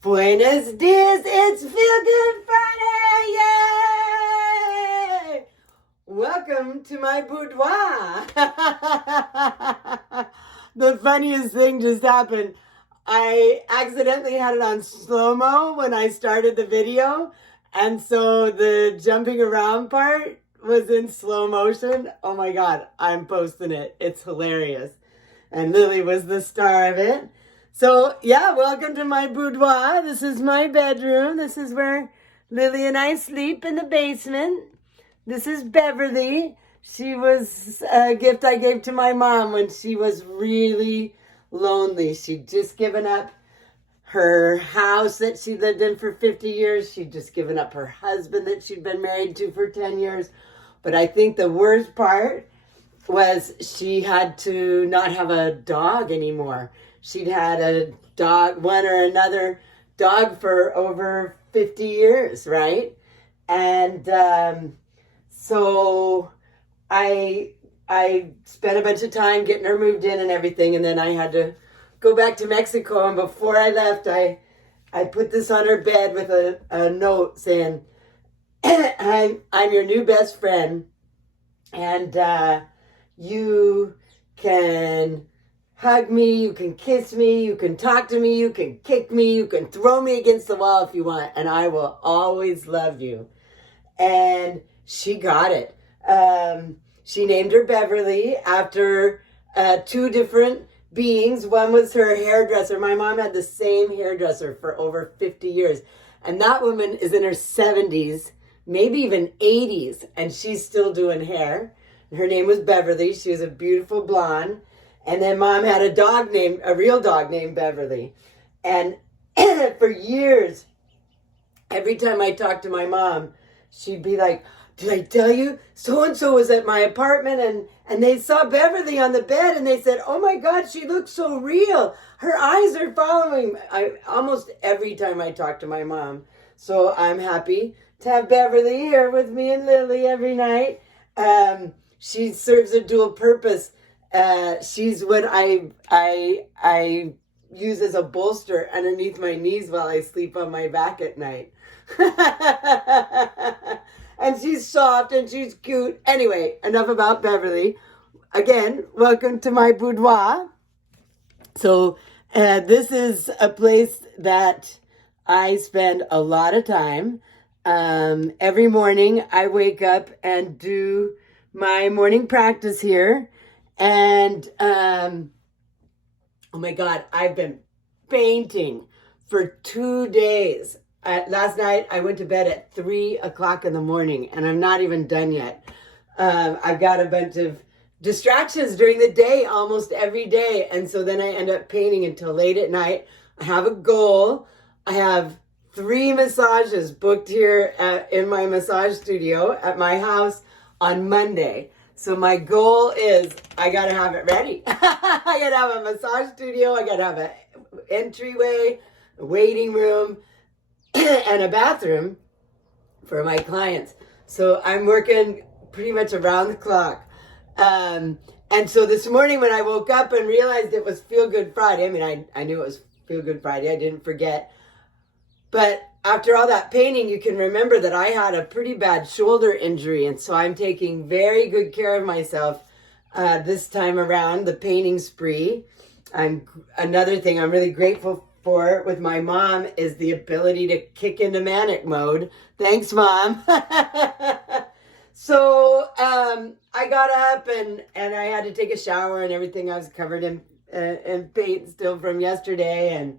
Buenos dias, it's Feel Good Friday! Yay! Welcome to my boudoir. The funniest thing just happened. I accidentally had it on slow-mo when I started the video, and so the jumping around part was in slow motion. Oh my God, I'm posting it. It's hilarious. And Lily was the star of it. So yeah, welcome to my boudoir. This is my bedroom. This is where Lily and I sleep, in the basement. This is Beverly. She was a gift I gave to my mom when she was really lonely. She'd just given up her house that she lived in for 50 years. She'd just given up her husband that she'd been married to for 10 years. But I think the worst part was she had to not have a dog anymore. She'd had a dog, one or another dog, for over 50 years, right? And so I spent a bunch of time getting her moved in and everything, and then I had to go back to Mexico. And before I left, I put this on her bed with a note saying, I'm your new best friend, and you can hug me, you can kiss me, you can talk to me, you can kick me, you can throw me against the wall if you want, and I will always love you. And she got it. She named her Beverly after two different beings. One was her hairdresser. My mom had the same hairdresser for over 50 years. And that woman is in her 70s, maybe even 80s, and she's still doing hair. Her name was Beverly. She was a beautiful blonde. And then Mom had a real dog named Beverly. And for years, every time I talked to my mom, she'd be like, did I tell you? So-and-so was at my apartment and they saw Beverly on the bed and they said, oh my God, she looks so real. Her eyes are following me. Almost every time I talk to my mom. So I'm happy to have Beverly here with me and Lily every night. She serves a dual purpose. She's what I use as a bolster underneath my knees while I sleep on my back at night. And she's soft and she's cute. Anyway, enough about Beverly. Again, welcome to my boudoir. So this is a place that I spend a lot of time. Every morning I wake up and do my morning practice here. And oh my God, I've been painting for 2 days. Last night I went to bed at 3 o'clock in the morning, and I'm not even done yet. I've got a bunch of distractions during the day, almost every day, and so then I end up painting until late at night. I have a goal. I have 3 massages booked here in my massage studio at my house on Monday. So my goal is I got to have it ready. I got to have a massage studio. I got to have an entryway, a waiting room, and a bathroom for my clients. So I'm working pretty much around the clock. And so this morning when I woke up and realized it was Feel Good Friday, I mean, I knew it was Feel Good Friday. I didn't forget. But after all that painting, you can remember that I had a pretty bad shoulder injury. And so I'm taking very good care of myself this time around, the painting spree. Another thing I'm really grateful for with my mom is the ability to kick into manic mode. Thanks, Mom. So I got up and I had to take a shower and everything. I was covered in paint still from yesterday. And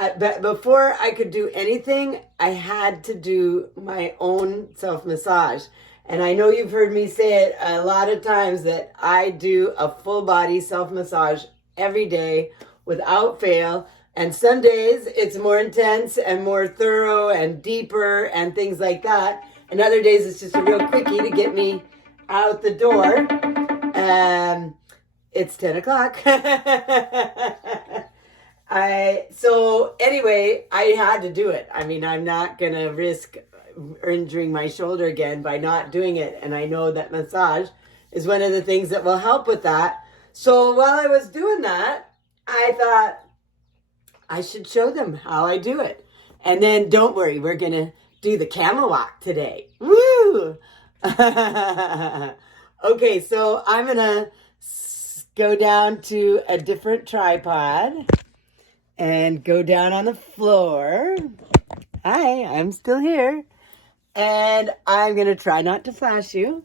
but before I could do anything, I had to do my own self-massage. And I know you've heard me say it a lot of times that I do a full body self-massage every day without fail. And some days it's more intense and more thorough and deeper and things like that. And other days it's just a real quickie to get me out the door. It's 10 o'clock. So anyway, I had to do it. I mean, I'm not going to risk injuring my shoulder again by not doing it. And I know that massage is one of the things that will help with that. So while I was doing that, I thought, I should show them how I do it. And then don't worry, we're going to do the camel walk today. Woo! Okay, so I'm going to go down to a different tripod and go down on the floor. Hi, I'm still here. And I'm going to try not to flash you.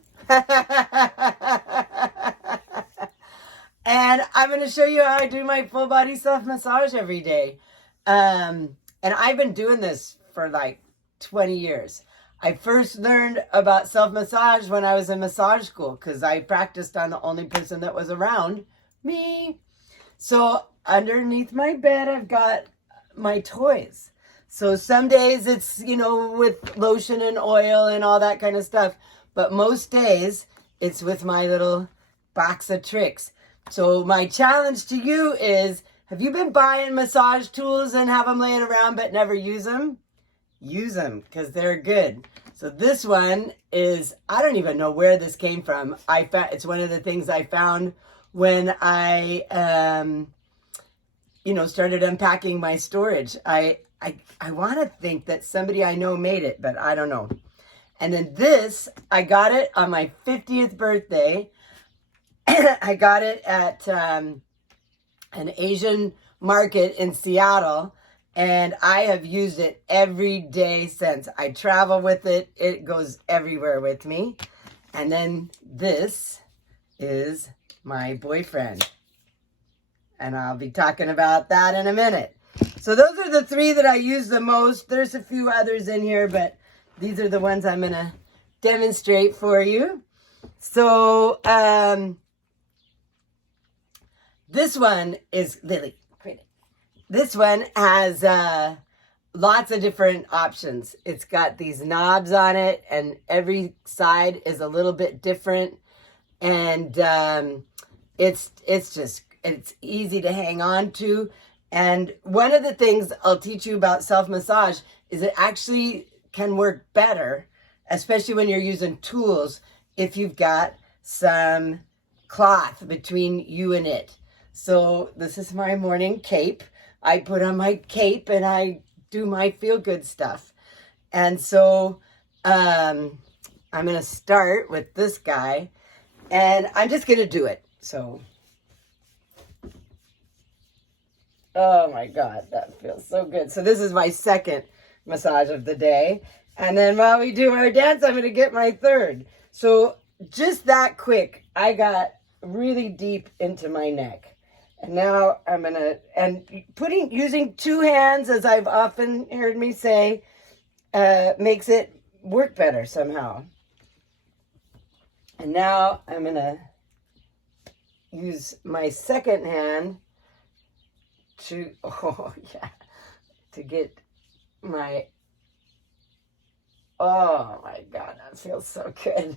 And I'm going to show you how I do my full body self-massage every day. And I've been doing this for like 20 years. I first learned about self-massage when I was in massage school because I practiced on the only person that was around, me. So underneath my bed, I've got my toys. So some days it's, with lotion and oil and all that kind of stuff. But most days it's with my little box of tricks. So my challenge to you is, have you been buying massage tools and have them laying around but never use them? Use them because they're good. So this one is, I don't even know where this came from. It's one of the things I found when I, started unpacking my storage. I want to think that somebody I know made it, but I don't know. And then this, I got it on my 50th birthday. I got it at an Asian market in Seattle, and I have used it every day since. I travel with it. It goes everywhere with me. And then this is my boyfriend, and I'll be talking about that in a minute. So those are the three that I use the most. There's a few others in here, but these are the ones I'm going to demonstrate for you. So, this one is, Lily, this one has lots of different options. It's got these knobs on it, and every side is a little bit different. And it's easy to hang on to. And one of the things I'll teach you about self-massage is it actually can work better, especially when you're using tools, if you've got some cloth between you and it. So this is my morning cape. I put on my cape and I do my feel-good stuff. And so I'm going to start with this guy, and I'm just going to do it. So, oh my God, that feels so good. So this is my second massage of the day. And then while we do our dance, I'm going to get my third. So just that quick, I got really deep into my neck. And now I'm going to, using two hands, as I've often heard me say, makes it work better somehow. And now I'm going to use my second hand to get my, oh my God, that feels so good.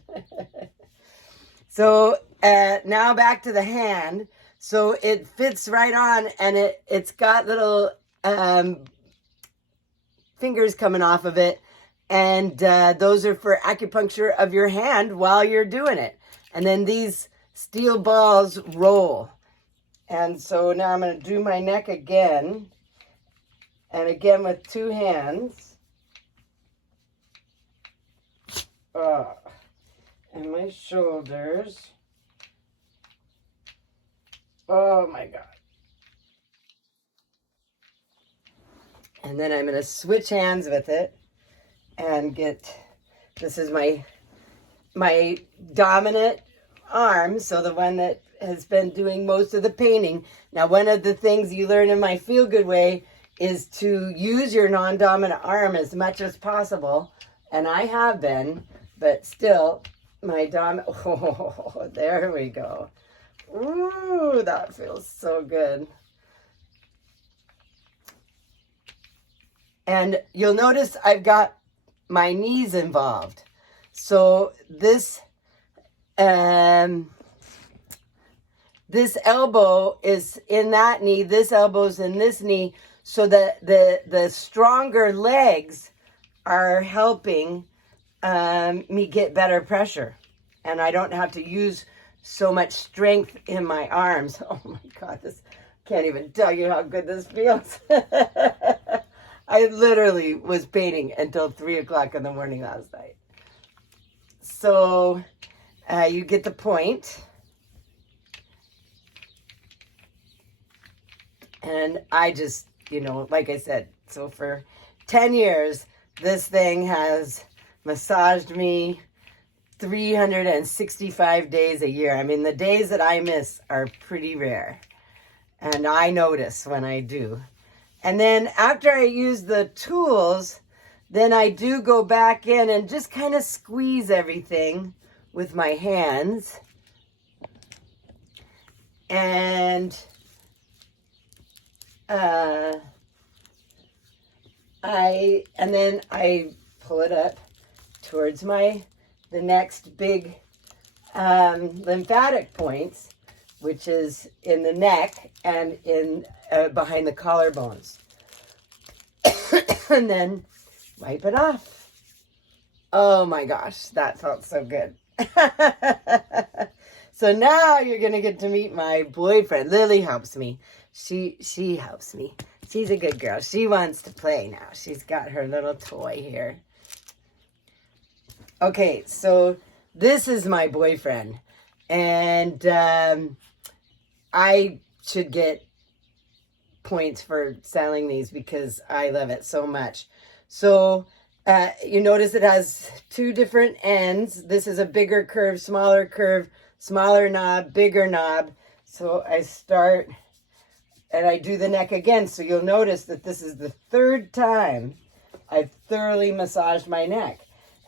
So now back to the hand. So it fits right on, and it's got little fingers coming off of it. And those are for acupuncture of your hand while you're doing it. And then these steel balls roll. And so now I'm going to do my neck again. And again with two hands. And my shoulders. Oh my God. And then I'm going to switch hands with it and this is my dominant arm, so the one that has been doing most of the painting. Now, one of the things you learn in my Feel Good Way is to use your non-dominant arm as much as possible. And I have been, but still, my dominant, oh, there we go. Ooh, that feels so good. And you'll notice I've got my knees involved. So this elbow is in that knee, this elbow's in this knee, so that the stronger legs are helping me get better pressure. And I don't have to use so much strength in my arms. Oh my God, this can't even tell you how good this feels. I literally was painting until 3 o'clock in the morning last night. So you get the point. And I just, like I said, so for 10 years, this thing has massaged me 365 days a year. I mean, the days that I miss are pretty rare. And I notice when I do. And then after I use the tools, then I do go back in and just kind of squeeze everything with my hands. And then I pull it up towards the next big lymphatic points, which is in the neck and in behind the collarbones. And then wipe it off. Oh my gosh, that felt so good. So now you're gonna get to meet my boyfriend. Lily helps me. She helps me. She's a good girl. She wants to play now. She's got her little toy here. Okay, so this is my boyfriend. And I should get points for selling these because I love it so much. So you notice it has two different ends. This is a bigger curve, smaller knob, bigger knob. So I start and I do the neck again. So you'll notice that this is the third time I've thoroughly massaged my neck.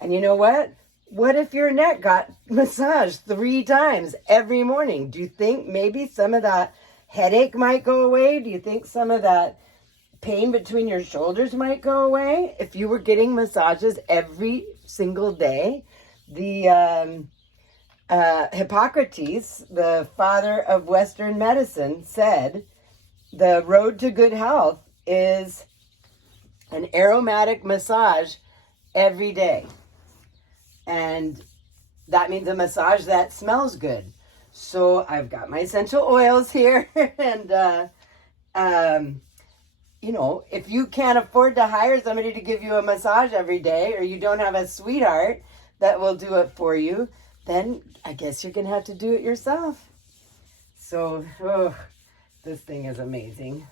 And you know what? What if your neck got massaged 3 times every morning? Do you think maybe some of that headache might go away? Do you think some of that pain between your shoulders might go away if you were getting massages every single day? The Hippocrates, the father of Western medicine, said the road to good health is an aromatic massage every day. And that means a massage that smells good. So I've got my essential oils here. And, if you can't afford to hire somebody to give you a massage every day, or you don't have a sweetheart that will do it for you, then I guess you're going to have to do it yourself. So, this thing is amazing.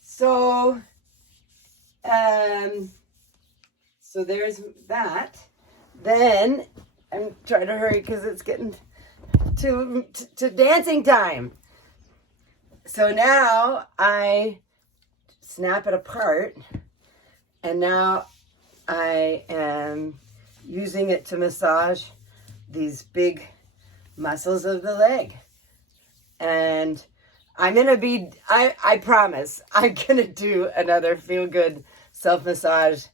So, so there's that. Then I'm trying to hurry because it's getting to dancing time. So now I snap it apart, and now I am using it to massage these big muscles of the leg. And I'm going to be, I promise, I'm going to do another feel-good self-massage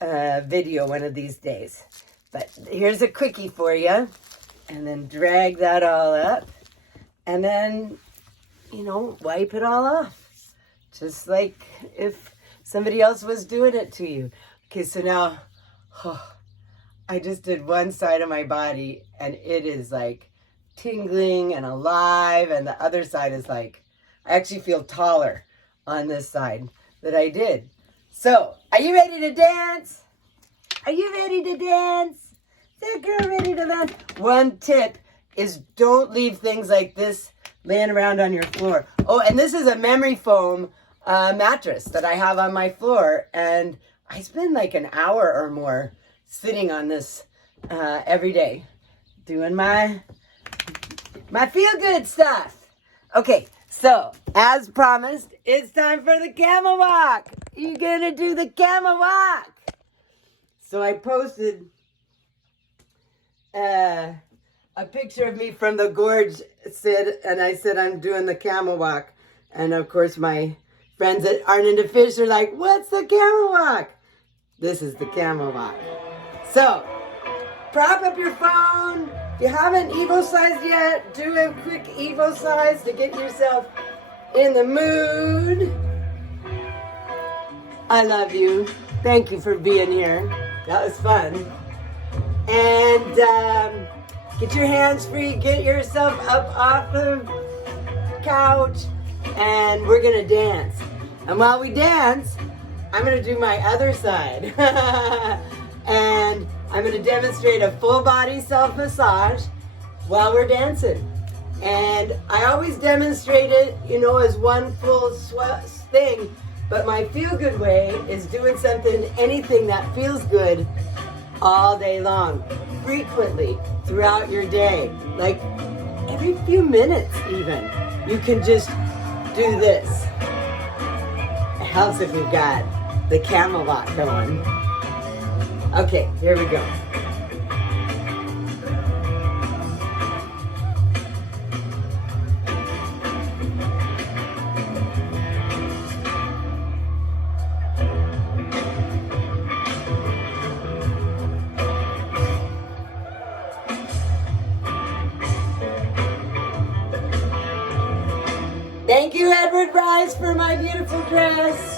video one of these days. But here's a quickie for you. And then drag that all up. And then, wipe it all off. Just like if somebody else was doing it to you. Okay, so now, I just did one side of my body and it is like tingling and alive. And the other side is like, I actually feel taller on this side that I did. So, are you ready to dance? Are you ready to dance? Is that girl ready to dance? One tip is don't leave things like this laying around on your floor. Oh, and this is a memory foam mattress that I have on my floor. And I spend like an hour or more sitting on this every day, doing my feel-good stuff. Okay, so as promised, it's time for the camel walk. You gonna do the camel walk? So I posted a picture of me from the gorge, and I said I'm doing the camel walk. And of course my friends that aren't into fish are like, what's the camel walk? This is the camel walk. So, prop up your phone. If you haven't evo-sized yet, do a quick evo-size to get yourself in the mood. I love you. Thank you for being here. That was fun. And Get your hands free, get yourself up off the couch, and we're gonna dance. And while we dance, I'm gonna do my other side. And I'm gonna demonstrate a full body self-massage while we're dancing. And I always demonstrate it, as one full thing, but my feel-good way is doing anything that feels good all day long, frequently throughout your day, like every few minutes even. You can just do this. It helps if you've got the camel walk going. Okay, here we go. Thank you, Edward Rice, for my beautiful dress.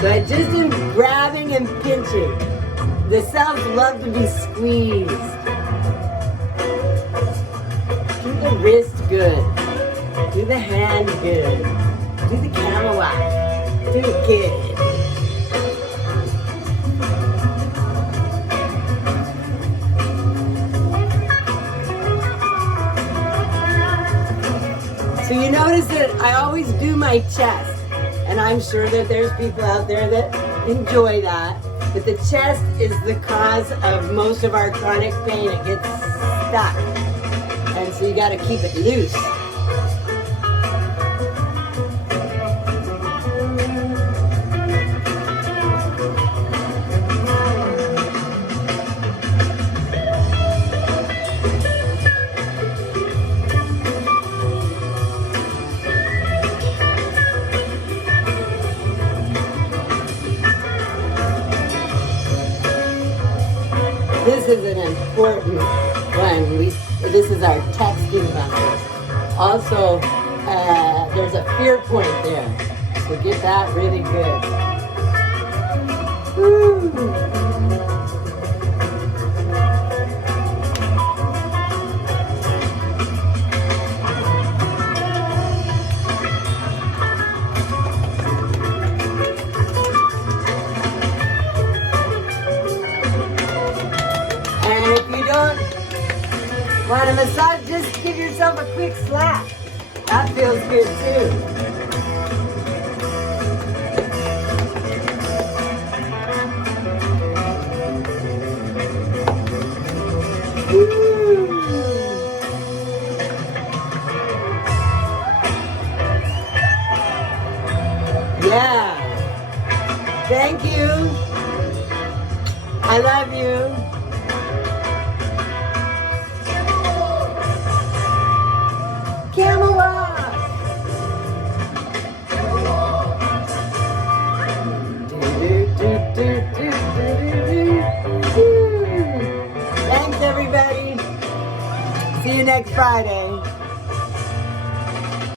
So I just am grabbing and pinching. The cells love to be squeezed. Do the wrist good. Do the hand good. Do the camel walk. Do it good. So you notice that I always do my chest. And I'm sure that there's people out there that enjoy that. But the chest is the cause of most of our chronic pain. It gets stuck. And so you got to keep it loose. This is an important one. This is our texting bumpers. Also, there's a fear point there. So get that really good. Woo. Want a massage? Just give yourself a quick slap. That feels good too. Woo. Yeah. Thank you. I love you. Camel walk. Thanks, everybody. See you next Friday.